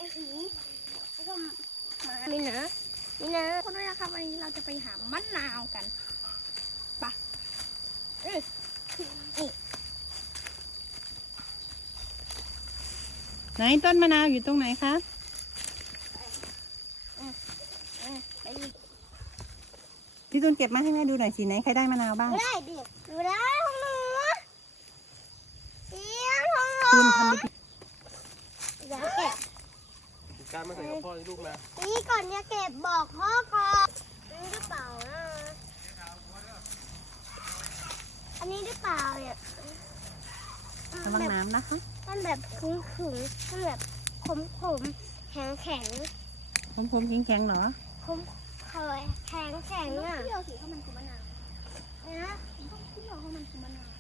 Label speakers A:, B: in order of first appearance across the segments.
A: ผีแล้วก็มานี่นะคนด้วยนะครับวันนี้เราจะไปหามะนาวกันปะนี่
B: ไหนต้นมะนาวอยู่ตรงไหนคะพี่ตุนเก็บมาให้แม่ดูหน่อยสิไหนใครได้มะนาวบ้าง
A: ได้ดิดูได้ของหนูเสียงของหนู
B: ตุนทำดิ
A: อย่าเก็บ
C: การมาใส่กับพ่อให้ลูกนะ
A: นี่ก่อนอย่าเก็บบอกพ่อก่อนนี่หรือเปล่านะอันนี้หรือเปล่าเนี่ย
B: ระวังน้ำนะคะ
A: มันแบบขึงมันแบบขมแข็งแข็ง
B: คมๆแข็งๆเหรอ
A: ขมเคยแข็งอ่ะเปรี้ยวสิเพราะมันคือมะนาวนะต้องเปรี้ยวเพราะมันคือมะนาว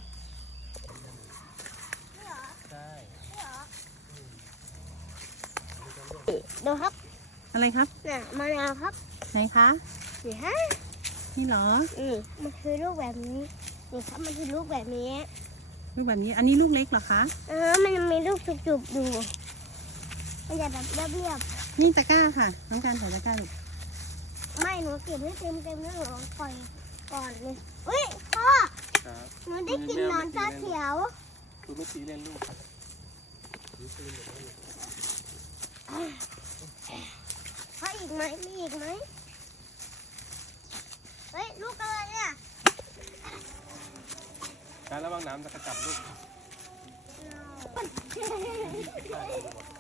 A: นี่เหรอ
C: ใช่
A: นี่เหรอดูครับ
B: อะไรครับ
A: น่ะมะนาวครับ
B: ไหนคะ
A: นี่ฮะ
B: นี่เหรอ
A: มันคือลูกแบบนี้นี่ครับมันคือลูกแบบนี้
B: ลูกแบบนี้อันนี้ลูกเล็กเหรอคะ
A: มันมีลูกจุกๆอยู่มันจะแบบเรียบ
B: นี่ตะกร้าค่ะน้องการใส่ตะกร้าลูก
A: ๆไม่หนูเก็บให้เต็มแล้วหนูปล่อยก่อนเลยอุ้ยพ่อ
C: ครับ
A: หนูได้กินนอนตาเขียว
C: คือไม่ตีเล่นลูก
A: พ่ออีกไหมมีอีกไหมเฮ้ยลูกอะไรเนี่ย
C: การระวังน้ำจะกระจับลูก